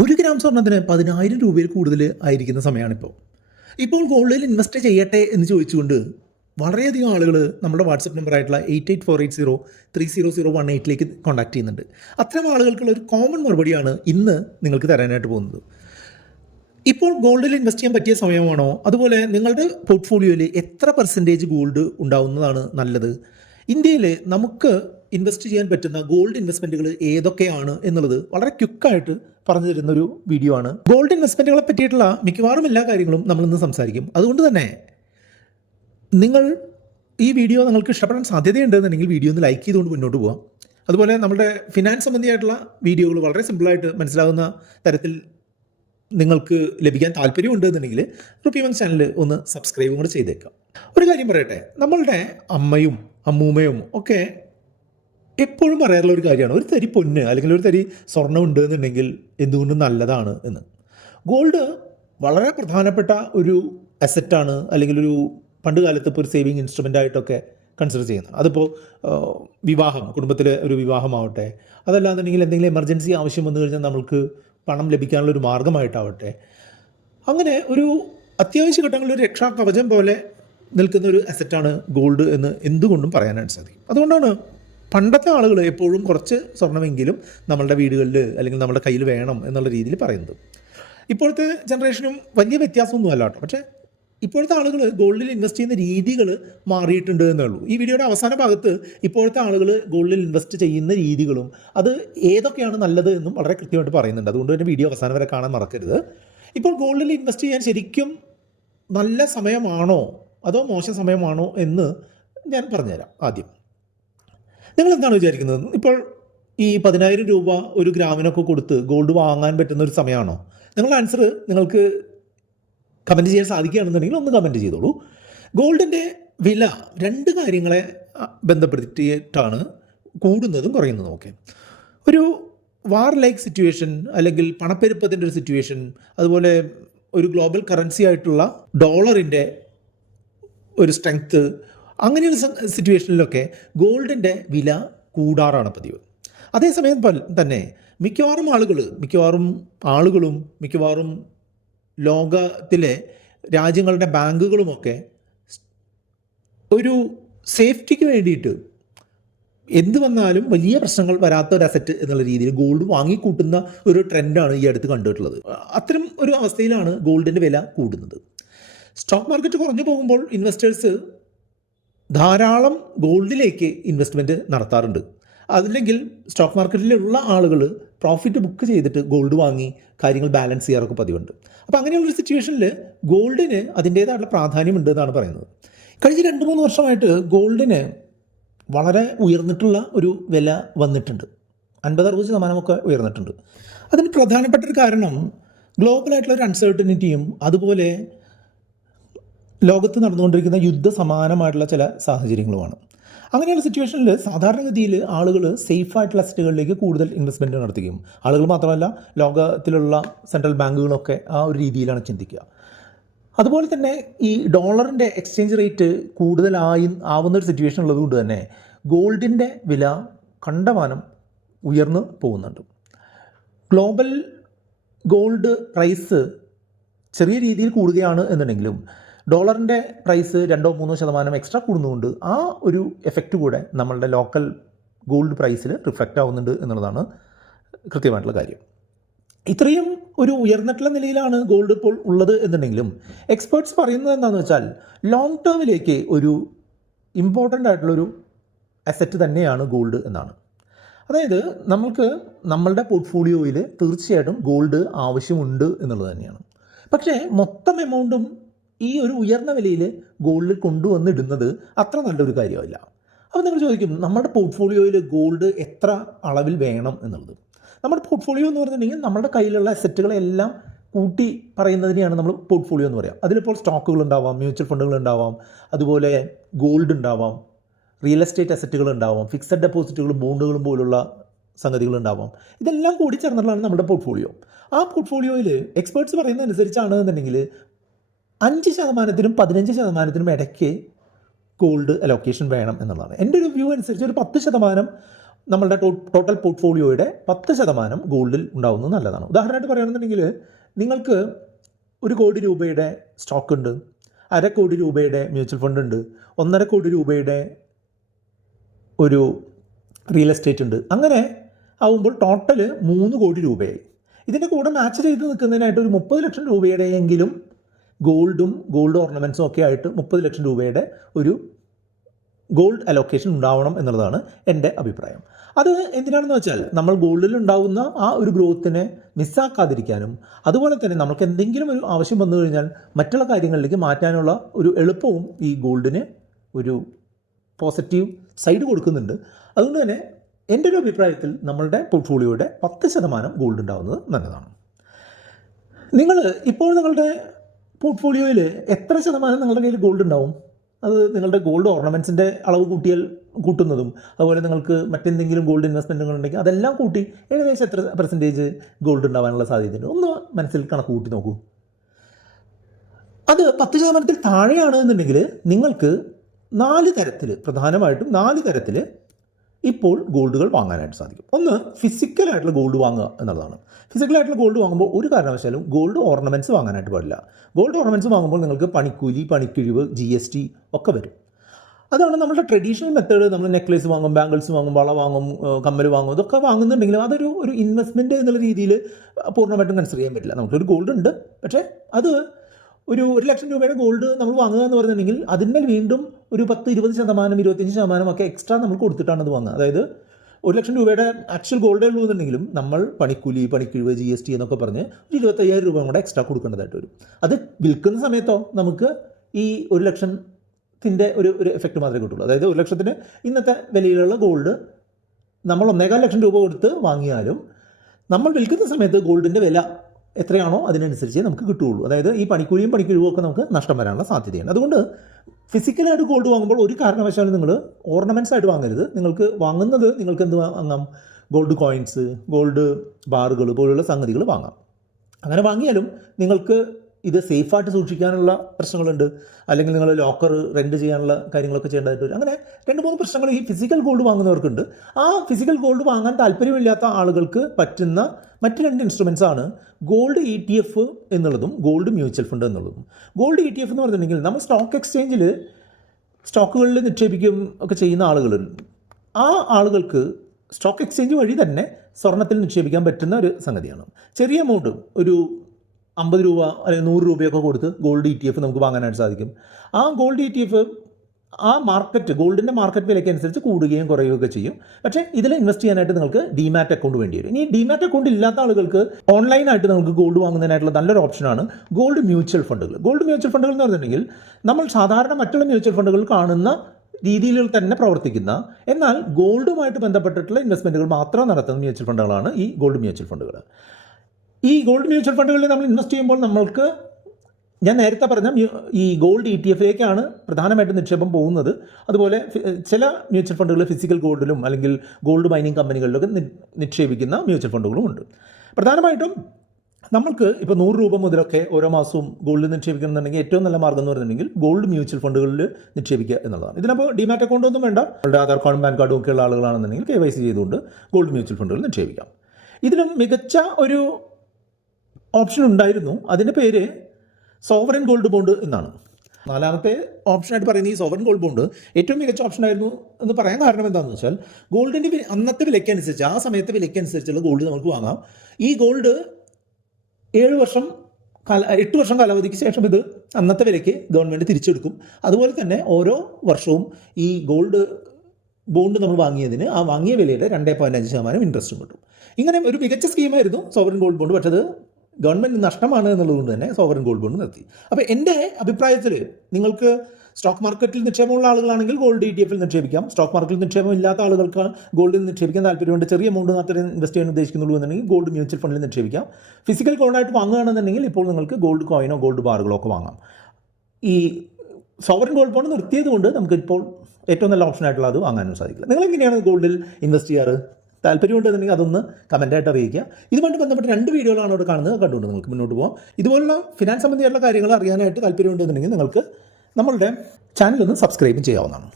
ഒരു ഗ്രാം സ്വർണ്ണത്തിന് 10,000 രൂപയിൽ കൂടുതൽ ആയിരിക്കുന്ന സമയമാണിപ്പോൾ. ഇപ്പോൾ ഗോൾഡിൽ ഇൻവെസ്റ്റ് ചെയ്യട്ടെ എന്ന് ചോദിച്ചുകൊണ്ട് വളരെയധികം ആളുകൾ നമ്മുടെ വാട്സപ്പ് നമ്പറായിട്ടുള്ള 8848030018 കോൺടാക്ട് ചെയ്യുന്നുണ്ട്. അത്തരം ആളുകൾക്കുള്ള ഒരു കോമൺ മറുപടിയാണ് ഇന്ന് നിങ്ങൾക്ക് തരാനായിട്ട് പോകുന്നത്. ഇപ്പോൾ ഗോൾഡിൽ ഇൻവെസ്റ്റ് ചെയ്യാൻ പറ്റിയ സമയമാണോ? അതുപോലെ നിങ്ങളുടെ പോർട്ട്ഫോളിയോയിൽ എത്ര പെർസെൻറ്റേജ് ഗോൾഡ് ഉണ്ടാവുന്നതാണ് നല്ലത്? ഇന്ത്യയിൽ നമുക്ക് ഇൻവെസ്റ്റ് ചെയ്യാൻ പറ്റുന്ന ഗോൾഡ് ഇൻവെസ്റ്റ്മെൻറ്റുകൾ ഏതൊക്കെയാണ് എന്നുള്ളത് വളരെ ക്വിക്കായിട്ട് പറഞ്ഞു തരുന്നൊരു വീഡിയോ ആണ്. ഗോൾഡ് ഇൻവെസ്റ്റ്മെൻറ്റുകളെ പറ്റിയിട്ടുള്ള മിക്കവാറും എല്ലാ കാര്യങ്ങളും നമ്മളിന്ന് സംസാരിക്കും. അതുകൊണ്ട് തന്നെ നിങ്ങൾ ഈ വീഡിയോ നിങ്ങൾക്ക് ഇഷ്ടപ്പെടാൻ സാധ്യതയുണ്ടെന്നുണ്ടെങ്കിൽ വീഡിയോ ഒന്ന് ലൈക്ക് ചെയ്തുകൊണ്ട് മുന്നോട്ട് പോകാം. അതുപോലെ നമ്മുടെ ഫിനാൻസ് സംബന്ധിയായിട്ടുള്ള വീഡിയോകൾ വളരെ സിമ്പിളായിട്ട് മനസ്സിലാകുന്ന തരത്തിൽ നിങ്ങൾക്ക് ലഭിക്കാൻ താല്പര്യമുണ്ടെന്നുണ്ടെങ്കിൽ റുപ്പി മങ്സ് ചാനൽ ഒന്ന് സബ്സ്ക്രൈബും കൂടെ ചെയ്തേക്കാം. ഒരു കാര്യം പറയട്ടെ, നമ്മളുടെ അമ്മയും അമ്മൂമ്മയും ഒക്കെ എപ്പോഴും പറയാറുള്ള ഒരു കാര്യമാണ്, ഒരു തരി പൊന്ന് അല്ലെങ്കിൽ ഒരു തരി സ്വർണ്ണം ഉണ്ട് എന്നുണ്ടെങ്കിൽ എന്തുകൊണ്ടും നല്ലതാണ് എന്ന്. ഗോൾഡ് വളരെ പ്രധാനപ്പെട്ട ഒരു അസറ്റാണ്, അല്ലെങ്കിൽ ഒരു പണ്ട് കാലത്ത് ഇപ്പോൾ ഒരു സേവിങ് ഇൻസ്ട്രുമെൻ്റ് ആയിട്ടൊക്കെ കൺസിഡർ ചെയ്യുന്നത്. അതിപ്പോൾ വിവാഹം, കുടുംബത്തിലെ ഒരു വിവാഹമാവട്ടെ, അതല്ലാന്നുണ്ടെങ്കിൽ എന്തെങ്കിലും എമർജൻസി ആവശ്യം വന്നു കഴിഞ്ഞാൽ നമ്മൾക്ക് പണം ലഭിക്കാനുള്ള ഒരു മാർഗമായിട്ടാവട്ടെ, അങ്ങനെ ഒരു അത്യാവശ്യ ഘട്ടങ്ങളിൽ ഒരു രക്ഷാ കവചം പോലെ നിൽക്കുന്ന ഒരു അസറ്റാണ് ഗോൾഡ് എന്ന് എന്തുകൊണ്ടും പറയാനായിട്ട് സാധിക്കും. അതുകൊണ്ടാണ് പണ്ടത്തെ ആളുകൾ എപ്പോഴും കുറച്ച് സ്വർണ്ണമെങ്കിലും നമ്മളുടെ വീടുകളിൽ അല്ലെങ്കിൽ നമ്മുടെ കയ്യിൽ വേണം എന്നുള്ള രീതിയിൽ പറയുന്നത്. ഇപ്പോഴത്തെ ജനറേഷനും വലിയ വ്യത്യാസമൊന്നും അല്ല കേട്ടോ. പക്ഷേ ഇപ്പോഴത്തെ ആളുകൾ ഗോൾഡിൽ ഇൻവെസ്റ്റ് ചെയ്യുന്ന രീതികൾ മാറിയിട്ടുണ്ട് എന്നേ ഉള്ളൂ. ഈ വീഡിയോയുടെ അവസാന ഭാഗത്ത് ഇപ്പോഴത്തെ ആളുകൾ ഗോൾഡിൽ ഇൻവെസ്റ്റ് ചെയ്യുന്ന രീതികളും അത് ഏതൊക്കെയാണ് നല്ലത് എന്നും വളരെ കൃത്യമായിട്ട് പറയുന്നുണ്ട്. അതുകൊണ്ട് തന്നെ വീഡിയോ അവസാനം വരെ കാണാൻ മറക്കരുത്. ഇപ്പോൾ ഗോൾഡിൽ ഇൻവെസ്റ്റ് ചെയ്യാൻ ശരിക്കും നല്ല സമയമാണോ അതോ മോശം സമയമാണോ എന്ന് ഞാൻ പറഞ്ഞുതരാം. ആദ്യം നിങ്ങൾ എന്താണ് വിചാരിക്കുന്നത്? ഇപ്പോൾ ഈ 10,000 രൂപ ഒരു ഗ്രാമിനൊക്കെ കൊടുത്ത് ഗോൾഡ് വാങ്ങാൻ പറ്റുന്ന ഒരു സമയമാണോ? നിങ്ങളുടെ ആൻസർ നിങ്ങൾക്ക് കമൻറ്റ് ചെയ്യാൻ സാധിക്കുകയാണെന്നുണ്ടെങ്കിൽ ഒന്ന് കമൻറ്റ് ചെയ്തോളൂ. ഗോൾഡിൻ്റെ വില രണ്ട് കാര്യങ്ങളെ ബന്ധപ്പെടുത്തിയിട്ടാണ് കൂടുന്നതും കുറയുന്നതും ഒക്കെ. ഒരു വാർ ലൈക്ക് സിറ്റുവേഷൻ, അല്ലെങ്കിൽ പണപ്പെരുപ്പത്തിൻ്റെ ഒരു സിറ്റുവേഷൻ, അതുപോലെ ഒരു ഗ്ലോബൽ കറൻസി ആയിട്ടുള്ള ഡോളറിൻ്റെ ഒരു സ്ട്രെങ്ത്ത്, അങ്ങനെയുള്ള സിറ്റുവേഷനിലൊക്കെ ഗോൾഡിൻ്റെ വില കൂടാറാണ് പതിവ്. അതേസമയം തന്നെ മിക്കവാറും ആളുകളും മിക്കവാറും ലോകത്തിലെ രാജ്യങ്ങളുടെ ബാങ്കുകളുമൊക്കെ ഒരു സേഫ്റ്റിക്ക് വേണ്ടിയിട്ട് എന്ത് വന്നാലും വലിയ പ്രശ്നങ്ങൾ വരാത്ത ഒരു അസറ്റ് എന്നുള്ള രീതിയിൽ ഗോൾഡ് വാങ്ങിക്കൂട്ടുന്ന ഒരു ട്രെൻഡാണ് ഈ അടുത്ത് കണ്ടിട്ടുള്ളത്. അത്തരം ഒരു അവസ്ഥയിലാണ് ഗോൾഡിൻ്റെ വില കൂടുന്നത്. സ്റ്റോക്ക് മാർക്കറ്റ് കുറഞ്ഞു പോകുമ്പോൾ ഇൻവെസ്റ്റേഴ്സ് ധാരാളം ഗോൾഡിലേക്ക് ഇൻവെസ്റ്റ്മെൻറ്റ് നടത്താറുണ്ട്. അതല്ലെങ്കിൽ സ്റ്റോക്ക് മാർക്കറ്റിലുള്ള ആളുകൾ പ്രോഫിറ്റ് ബുക്ക് ചെയ്തിട്ട് ഗോൾഡ് വാങ്ങി കാര്യങ്ങൾ ബാലൻസ് ചെയ്യാറൊക്കെ പതിവുണ്ട്. അപ്പോൾ അങ്ങനെയുള്ളൊരു സിറ്റുവേഷനിൽ ഗോൾഡിന് അതിൻ്റേതായിട്ടുള്ള പ്രാധാന്യമുണ്ട് എന്നാണ് പറയുന്നത്. കഴിഞ്ഞ 2-3 വർഷമായിട്ട് ഗോൾഡിന് വളരെ ഉയർന്നിട്ടുള്ള ഒരു വില വന്നിട്ടുണ്ട്. 50-60% ഉയർന്നിട്ടുണ്ട്. അതിന് പ്രധാനപ്പെട്ട ഒരു കാരണം ഗ്ലോബലായിട്ടുള്ള ഒരു അൺസർട്ടനിറ്റിയും അതുപോലെ ലോകത്ത് നടന്നുകൊണ്ടിരിക്കുന്ന യുദ്ധസമാനമായിട്ടുള്ള ചില സാഹചര്യങ്ങളുമാണ്. അങ്ങനെയുള്ള സിറ്റുവേഷനിൽ സാധാരണഗതിയിൽ ആളുകൾ സേഫായിട്ടുള്ള അസറ്റുകളിലേക്ക് കൂടുതൽ ഇൻവെസ്റ്റ്മെൻറ്റ് നടത്തുകയും, ആളുകൾ മാത്രമല്ല ലോകത്തിലുള്ള സെൻട്രൽ ബാങ്കുകളൊക്കെ ആ ഒരു രീതിയിലാണ് ചിന്തിക്കുക. അതുപോലെ തന്നെ ഈ ഡോളറിൻ്റെ എക്സ്ചേഞ്ച് റേറ്റ് ആവുന്നൊരു സിറ്റുവേഷൻ ഉള്ളതുകൊണ്ട് തന്നെ ഗോൾഡിൻ്റെ വില കണ്ടമാനം ഉയർന്നു പോകുന്നുണ്ട്. ഗ്ലോബൽ ഗോൾഡ് പ്രൈസ് ചെറിയ രീതിയിൽ കൂടുകയാണ് എന്നുണ്ടെങ്കിലും ഡോളറിൻ്റെ പ്രൈസ് 2-3% എക്സ്ട്രാ കൂടുന്നതുകൊണ്ട് ആ ഒരു എഫക്റ്റ് കൂടെ നമ്മളുടെ ലോക്കൽ ഗോൾഡ് പ്രൈസിൽ റിഫ്ലക്റ്റ് ആവുന്നുണ്ട് എന്നുള്ളതാണ് കൃത്യമായിട്ടുള്ള കാര്യം. ഇത്രയും ഒരു ഉയർന്നിട്ടുള്ള നിലയിലാണ് ഗോൾഡ് ഇപ്പോൾ ഉള്ളത് എന്നുണ്ടെങ്കിലും എക്സ്പേർട്സ് പറയുന്നത് എന്താണെന്ന് വെച്ചാൽ ലോങ് ടേമിലേക്ക് ഒരു ഇമ്പോർട്ടൻ്റ് ആയിട്ടുള്ളൊരു അസറ്റ് തന്നെയാണ് ഗോൾഡ് എന്നാണ്. അതായത് നമ്മളുടെ പോർട്ട്ഫോളിയോയിൽ തീർച്ചയായിട്ടും ഗോൾഡ് ആവശ്യമുണ്ട് എന്നുള്ളത് തന്നെയാണ്. പക്ഷേ മൊത്തം എമൗണ്ടും ഈ ഒരു ഉയർന്ന വിലയിൽ ഗോൾഡിൽ കൊണ്ടുവന്നിടുന്നത് അത്ര നല്ലൊരു കാര്യമല്ല. അപ്പോൾ നിങ്ങൾ ചോദിക്കും, നമ്മുടെ പോർട്ട്ഫോളിയോയിൽ ഗോൾഡ് എത്ര അളവിൽ വേണം എന്നുള്ളത്. നമ്മുടെ പോർട്ട്ഫോളിയോ എന്ന് പറഞ്ഞിട്ടുണ്ടെങ്കിൽ നമ്മുടെ കയ്യിലുള്ള അസറ്റുകളെല്ലാം കൂട്ടി പറയുന്നതിനെയാണ് നമ്മൾ പോർട്ട്ഫോളിയോ എന്ന് പറയാം. അതിലിപ്പോൾ സ്റ്റോക്കുകൾ ഉണ്ടാവാം, മ്യൂച്വൽ ഫണ്ടുകൾ ഉണ്ടാവാം, അതുപോലെ ഗോൾഡ് ഉണ്ടാവാം, റിയൽ എസ്റ്റേറ്റ് അസറ്റുകൾ ഉണ്ടാവാം, ഫിക്സഡ് ഡെപ്പോസിറ്റുകളും ബോണ്ടുകളും പോലുള്ള സംഗതികൾ ഉണ്ടാവാം. ഇതെല്ലാം കൂടി ചേർന്നിട്ടുള്ളതാണ് നമ്മുടെ പോർട്ട്ഫോളിയോ. ആ പോർട്ട്ഫോളിയോയിൽ എക്സ്പേർട്സ് പറയുന്നതനുസരിച്ചാണ് എന്നുണ്ടെങ്കിൽ 5%-നും 15%-നും ഇടയ്ക്ക് ഗോൾഡ് അലോക്കേഷൻ വേണം എന്നുള്ളതാണ്. എൻ്റെ ഒരു വ്യൂ അനുസരിച്ച് ഒരു 10% നമ്മളുടെ ടോട്ടൽ പോർട്ട്ഫോളിയോയുടെ 10% ഗോൾഡിൽ ഉണ്ടാവുന്നത് നല്ലതാണ്. ഉദാഹരണമായിട്ട് പറയുകയാണെന്നുണ്ടെങ്കിൽ നിങ്ങൾക്ക് 1 കോടി രൂപയുടെ സ്റ്റോക്ക് ഉണ്ട്, 1/2 കോടി രൂപയുടെ മ്യൂച്വൽ ഫണ്ട് ഉണ്ട്, 1.5 കോടി രൂപയുടെ ഒരു റിയൽ എസ്റ്റേറ്റ് ഉണ്ട്. അങ്ങനെ ആവുമ്പോൾ ടോട്ടൽ 3 കോടി രൂപയായി. ഇതിൻ്റെ കൂടെ മാച്ച് ചെയ്ത് നിൽക്കുന്നതിനായിട്ട് ഒരു 30 ലക്ഷം രൂപയുടെയെങ്കിലും ഗോൾഡ് ഓർണമെൻറ്റ്സും ഒക്കെ ആയിട്ട് 30 ലക്ഷം രൂപയുടെ ഒരു ഗോൾഡ് അലോക്കേഷൻ ഉണ്ടാവണം എന്നുള്ളതാണ് എൻ്റെ അഭിപ്രായം. അത് എന്തിനാണെന്ന് വെച്ചാൽ നമ്മൾ ഗോൾഡിൽ ഉണ്ടാകുന്ന ആ ഒരു ഗ്രോത്തിനെ മിസ്സാക്കാതിരിക്കാനും അതുപോലെ തന്നെ നമുക്ക് എന്തെങ്കിലും ഒരു ആവശ്യം വന്നു കഴിഞ്ഞാൽ മറ്റുള്ള കാര്യങ്ങളിലേക്ക് മാറ്റാനുള്ള ഒരു എളുപ്പവും ഈ ഗോൾഡിന് ഒരു പോസിറ്റീവ് സൈഡ് കൊടുക്കുന്നുണ്ട്. അതുകൊണ്ട് തന്നെ എൻ്റെ ഒരു അഭിപ്രായത്തിൽ നമ്മളുടെ പോർട്ട്ഫോളിയോയുടെ 10% ഗോൾഡ് ഉണ്ടാവുന്നത് നല്ലതാണ്. നിങ്ങൾ ഇപ്പോൾ നിങ്ങളുടെ പോർട്ട്ഫോളിയോയിൽ എത്ര ശതമാനം നിങ്ങളുടെ കയ്യിൽ ഗോൾഡ് ഉണ്ടാവും? അത് നിങ്ങളുടെ ഗോൾഡ് ഓർണമെൻറ്റ്സിൻ്റെ അളവ് കൂട്ടുന്നതും അതുപോലെ നിങ്ങൾക്ക് മറ്റെന്തെങ്കിലും ഗോൾഡ് ഇൻവെസ്റ്റ്മെൻറ്റുകൾ ഉണ്ടെങ്കിൽ അതെല്ലാം കൂട്ടി ഏകദേശം എത്ര പെർസെൻറ്റേജ് ഗോൾഡ് ഉണ്ടാവാനുള്ള സാധ്യതയുണ്ട്? ഒന്ന് മനസ്സിൽ കണക്ക് കൂട്ടി നോക്കൂ. അത് 10% താഴെയാണ് എന്നുണ്ടെങ്കിൽ നിങ്ങൾക്ക് 4 തരത്തിൽ, പ്രധാനമായിട്ടും 4 തരത്തിൽ ഇപ്പോൾ ഗോൾഡുകൾ വാങ്ങാനായിട്ട് സാധിക്കും. ഒന്ന്, ഫിസിക്കലായിട്ടുള്ള ഗോൾഡ് വാങ്ങുക എന്നുള്ളതാണ്. ഫിസിക്കലായിട്ടുള്ള ഗോൾഡ് വാങ്ങുമ്പോൾ ഒരു കാരണവശാലും ഗോൾഡ് ഓർണമെൻറ്റ്സ് വാങ്ങാനായിട്ട് പാടില്ല. ഗോൾഡ് ഓർണമെൻറ്റ്സ് വാങ്ങുമ്പോൾ നിങ്ങൾക്ക് പണിക്കൂലി, പണിക്കിഴിവ്, GST ഒക്കെ വരും. അതാണ് നമ്മുടെ ട്രഡീഷണൽ മെത്തേഡ്. നമ്മൾ നെക്ലേസ് വാങ്ങും, ബാംഗിൾസ് വാങ്ങും, വള വാങ്ങും, കമ്മൽ വാങ്ങും, ഇതൊക്കെ വാങ്ങുന്നുണ്ടെങ്കിലും അതൊരു ഇൻവെസ്റ്റ്മെൻറ്റ് എന്നുള്ള രീതിയിൽ പൂർണ്ണമായിട്ടും കൺസിഡർ ചെയ്യാൻ പറ്റില്ല. നമുക്കൊരു ഗോൾഡ് ഉണ്ട്, പക്ഷേ അത് ഒരു 1 ലക്ഷം രൂപയുടെ ഗോൾഡ് നമ്മൾ വാങ്ങുക എന്ന് പറഞ്ഞിട്ടുണ്ടെങ്കിൽ അതിന്മേൽ വീണ്ടും ഒരു 10-20%, 25% ഒക്കെ എക്സ്ട്രാ നമ്മൾ കൊടുത്തിട്ടാണ് അത് വാങ്ങുക. അതായത് 1 ലക്ഷം രൂപയുടെ ആക്ച്വൽ ഗോൾഡേ ഉള്ളൂ എന്നുണ്ടെങ്കിലും നമ്മൾ പണിക്കൂലി, പണിക്കിഴിവ്, GST എന്നൊക്കെ പറഞ്ഞ് ഒരു 25,000 രൂപ കൂടെ എക്സ്ട്രാ കൊടുക്കേണ്ടതായിട്ട് വരും. അത് വിൽക്കുന്ന സമയത്തോ നമുക്ക് ഈ 1 ലക്ഷത്തിൻ്റെ ഒരു എഫക്റ്റ് മാത്രമേ കിട്ടുള്ളൂ. അതായത് 1 ലക്ഷത്തിന് ഇന്നത്തെ വിലയിലുള്ള ഗോൾഡ് നമ്മൾ 1.25 ലക്ഷം രൂപ കൊടുത്ത് വാങ്ങിയാലും നമ്മൾ വിൽക്കുന്ന സമയത്ത് ഗോൾഡിൻ്റെ വില എത്രയാണോ അതിനനുസരിച്ച് നമുക്ക് കിട്ടുകയുള്ളൂ. അതായത് ഈ പണിക്കൂലിയും പണിക്കിഴിവും ഒക്കെ നമുക്ക് നഷ്ടം വരാനുള്ള സാധ്യതയാണ്. അതുകൊണ്ട് ഫിസിക്കലായിട്ട് ഗോൾഡ് വാങ്ങുമ്പോൾ ഒരു കാരണവശാലും നിങ്ങൾ ഓർണമെൻറ്റ്സ് ആയിട്ട് വാങ്ങരുത്. നിങ്ങൾക്ക് വാങ്ങുന്നത് നിങ്ങൾക്ക് എന്ത് വാങ്ങാം? ഗോൾഡ് കോയിൻസ്, ഗോൾഡ് ബാറുകൾ പോലുള്ള സംഗതികൾ വാങ്ങാം. അങ്ങനെ വാങ്ങിയാലും നിങ്ങൾക്ക് ഇത് സേഫായിട്ട് സൂക്ഷിക്കാനുള്ള പ്രശ്നങ്ങളുണ്ട്, അല്ലെങ്കിൽ നിങ്ങൾ ലോക്കർ റെൻറ്റ് ചെയ്യാനുള്ള കാര്യങ്ങളൊക്കെ ചെയ്യേണ്ടതായിട്ട് വരും. അങ്ങനെ 2-3 പ്രശ്നങ്ങൾ ഈ ഫിസിക്കൽ ഗോൾഡ് വാങ്ങുന്നവർക്കുണ്ട്. ആ ഫിസിക്കൽ ഗോൾഡ് വാങ്ങാൻ താല്പര്യമില്ലാത്ത ആളുകൾക്ക് പറ്റുന്ന മറ്റ് 2 ഇൻസ്ട്രുമെൻറ്റ്സ് ആണ് ഗോൾഡ് ETF എന്നുള്ളതും ഗോൾഡ് മ്യൂച്വൽ ഫണ്ട് എന്നുള്ളതും. ഗോൾഡ് ETF എന്ന് പറഞ്ഞിട്ടുണ്ടെങ്കിൽ നമ്മൾ സ്റ്റോക്ക് എക്സ്ചേഞ്ചിൽ സ്റ്റോക്കുകളിൽ നിക്ഷേപിക്കും ഒക്കെ ചെയ്യുന്ന ആളുകളുണ്ട്. ആ ആളുകൾക്ക് സ്റ്റോക്ക് എക്സ്ചേഞ്ച് വഴി തന്നെ സ്വർണ്ണത്തിൽ നിക്ഷേപിക്കാൻ പറ്റുന്ന ഒരു സംഗതിയാണ്. ചെറിയ എമൗണ്ട്, ഒരു 50 രൂപ അല്ലെങ്കിൽ 100 രൂപയൊക്കെ കൊടുത്ത് ഗോൾഡ് ETF നമുക്ക് വാങ്ങാനായിട്ട് സാധിക്കും. ആ ഗോൾഡ് ETF ആ ഗോൾഡിൻ്റെ മാർക്കറ്റ് വിലയ്ക്ക് അനുസരിച്ച് കൂടുകയും കുറയുകയൊക്കെ ചെയ്യും. പക്ഷേ ഇതിൽ ഇൻവെസ്റ്റ് ചെയ്യാനായിട്ട് നിങ്ങൾക്ക് ഡിമാറ്റ് അക്കൗണ്ട് വേണ്ടി വരും. ഇനി ഡിമാറ്റ് അക്കൗണ്ട് ഇല്ലാത്ത ആളുകൾക്ക് ഓൺലൈനായിട്ട് നമുക്ക് ഗോൾഡ് വാങ്ങുന്നതിനായിട്ടുള്ള നല്ലൊരു ഓപ്ഷനാണ് ഗോൾഡ് മ്യൂച്വൽ ഫണ്ടുകൾ. ഗോൾഡ് മ്യൂച്വൽ ഫണ്ടുകൾ എന്ന് പറഞ്ഞിട്ടുണ്ടെങ്കിൽ നമ്മൾ സാധാരണ മറ്റുള്ള മ്യൂച്വൽ ഫണ്ടുകൾ കാണുന്ന രീതിയിൽ തന്നെ പ്രവർത്തിക്കുന്ന, എന്നാൽ ഗോൾഡുമായിട്ട് ബന്ധപ്പെട്ടിട്ടുള്ള ഇൻവെസ്റ്റ്മെൻറ്റുകൾ മാത്രം നടത്തുന്ന മ്യൂച്വൽ ഫണ്ടുകളാണ് ഈ ഗോൾഡ് മ്യൂച്വൽ ഫണ്ടുകൾ. ഈ ഗോൾഡ് മ്യൂച്വൽ ഫണ്ടുകളിൽ നമ്മൾ ഇൻവെസ്റ്റ് ചെയ്യുമ്പോൾ നമ്മൾക്ക്, ഞാൻ നേരത്തെ പറഞ്ഞ ഈ ഗോൾഡ് ETF-ലേക്കാണ് പ്രധാനമായിട്ടും നിക്ഷേപം പോകുന്നത്. അതുപോലെ ചില മ്യൂച്വൽ ഫണ്ടുകൾ ഫിസിക്കൽ ഗോൾഡിലും അല്ലെങ്കിൽ ഗോൾഡ് മൈനിങ് കമ്പനികളിലൊക്കെ നിക്ഷേപിക്കുന്ന മ്യൂച്വൽ ഫണ്ടുകളും ഉണ്ട്. പ്രധാനമായിട്ടും നമ്മൾക്ക് ഇപ്പോൾ 100 രൂപ മുതലൊക്കെ ഓരോ മാസവും ഗോൾഡ് നിക്ഷേപിക്കണമെന്നുണ്ടെങ്കിൽ ഏറ്റവും നല്ല മാർഗ്ഗം എന്ന് പറഞ്ഞിട്ടുണ്ടെങ്കിൽ ഗോൾഡ് മ്യൂച്വൽ ഫണ്ടുകളിൽ നിക്ഷേപിക്കുക എന്നുള്ളതാണ്. ഇതിനപ്പോൾ ഡിമാറ്റ് അക്കൗണ്ട് ഒന്നും വേണ്ട. അവരുടെ ആധാർ കാർഡും പാൻ കാർഡും ഒക്കെ ഉള്ള ആളുകളാണെന്നുണ്ടെങ്കിൽ KYC ചെയ്തുകൊണ്ട് ഗോൾഡ് മ്യൂച്വൽ ഫണ്ടുകളിൽ നിക്ഷേപിക്കാം. ഇതിനും മികച്ച ഒരു ഓപ്ഷൻ ഉണ്ടായിരുന്നു. അതിൻ്റെ പേര് സോവറിൻ ഗോൾഡ് ബോണ്ട് എന്നാണ്. 4ാമത്തെ ഓപ്ഷനായിട്ട് പറയുന്ന ഈ സോവറിൻ ഗോൾഡ് ബോണ്ട് ഏറ്റവും മികച്ച ഓപ്ഷനായിരുന്നു എന്ന് പറയാൻ കാരണം എന്താണെന്ന് വെച്ചാൽ ഗോൾഡിൻ്റെ അന്നത്തെ വിലയ്ക്കനുസരിച്ച്, ആ സമയത്തെ വിലയ്ക്കനുസരിച്ചുള്ള ഗോൾഡ് നമുക്ക് വാങ്ങാം. ഈ ഗോൾഡ് 8 വർഷം കാലാവധിക്ക് ശേഷം ഇത് അന്നത്തെ വിലയ്ക്ക് ഗവൺമെൻറ് തിരിച്ചെടുക്കും. അതുപോലെ തന്നെ ഓരോ വർഷവും ഈ ഗോൾഡ് ബോണ്ട് നമ്മൾ വാങ്ങിയതിന് ആ വാങ്ങിയ വിലയുടെ 2.5% ഇൻട്രസ്റ്റും കിട്ടും. ഇങ്ങനെ ഒരു മികച്ച സ്കീമായിരുന്നു സോവറിൻ ഗോൾഡ് ബോണ്ട്. പക്ഷേ അത് ഗവൺമെൻറ് നഷ്ടമാണ് എന്നുള്ളതുകൊണ്ട് തന്നെ സോവറിൻ ഗോൾഡ് ബോണ്ട് നിർത്തി. അപ്പോൾ എൻ്റെ അഭിപ്രായത്തിൽ നിങ്ങൾക്ക് സ്റ്റോക്ക് മാർക്കറ്റിൽ നിക്ഷേപമുള്ള ആളുകളാണെങ്കിൽ ഗോൾഡ് ETF-ൽ നിക്ഷേപിക്കാം. സ്റ്റോക്ക് മാർക്കറ്റിൽ നിക്ഷേപം ഇല്ലാത്ത ആളുകൾക്ക് ഗോൾഡിൽ നിക്ഷേപിക്കാൻ താല്പര്യമുണ്ട്, ചെറിയ എമൗണ്ട് മാത്രമേ ഇൻവെസ്റ്റ് ചെയ്യാൻ ഉദ്ദേശിക്കുന്നുള്ളൂ എന്നുണ്ടെങ്കിൽ ഗോൾഡ് മ്യൂച്വൽ ഫണ്ടിൽ നിക്ഷേപിക്കാം. ഫിസിക്കൽ ഗോൾഡായിട്ട് വാങ്ങുകയാണെന്നുണ്ടെങ്കിൽ ഇപ്പോൾ നിങ്ങൾക്ക് ഗോൾഡ് കോയിനോ ഗോൾഡ് ബാറുകളോ ഒക്കെ വാങ്ങാം. ഈ സോവറിൻ ഗോൾഡ് ബോണ്ട് നിർത്തിയത് കൊണ്ട് നമുക്ക് ഇപ്പോൾ ഏറ്റവും നല്ല ഓപ്ഷനായിട്ടുള്ള അത് വാങ്ങാനും സാധിക്കില്ല. നിങ്ങൾ എങ്ങനെയാണ് ഗോൾഡിൽ ഇൻവെസ്റ്റ് ചെയ്യാറ്? താല്പര്യമുണ്ടെന്നുണ്ടെങ്കിൽ അതൊന്ന് കമൻറ്റായിട്ട് അറിയിക്കുക. ഇതുമായിട്ട് ബന്ധപ്പെട്ട് 2 വീഡിയോകളാണ് അവിടെ കാണുന്നത്, കണ്ടുകൊണ്ട് നിങ്ങൾക്ക് മുന്നോട്ട് പോകാം. ഇതുപോലുള്ള ഫിനാൻസ് സംബന്ധിയായിട്ടുള്ള കാര്യങ്ങൾ അറിയാനായിട്ട് താല്പര്യമുണ്ടെന്നുണ്ടെങ്കിൽ നിങ്ങൾക്ക് നമ്മളുടെ ചാനലൊന്ന് സബ്സ്ക്രൈബ് ചെയ്യാവുന്നതാണ്.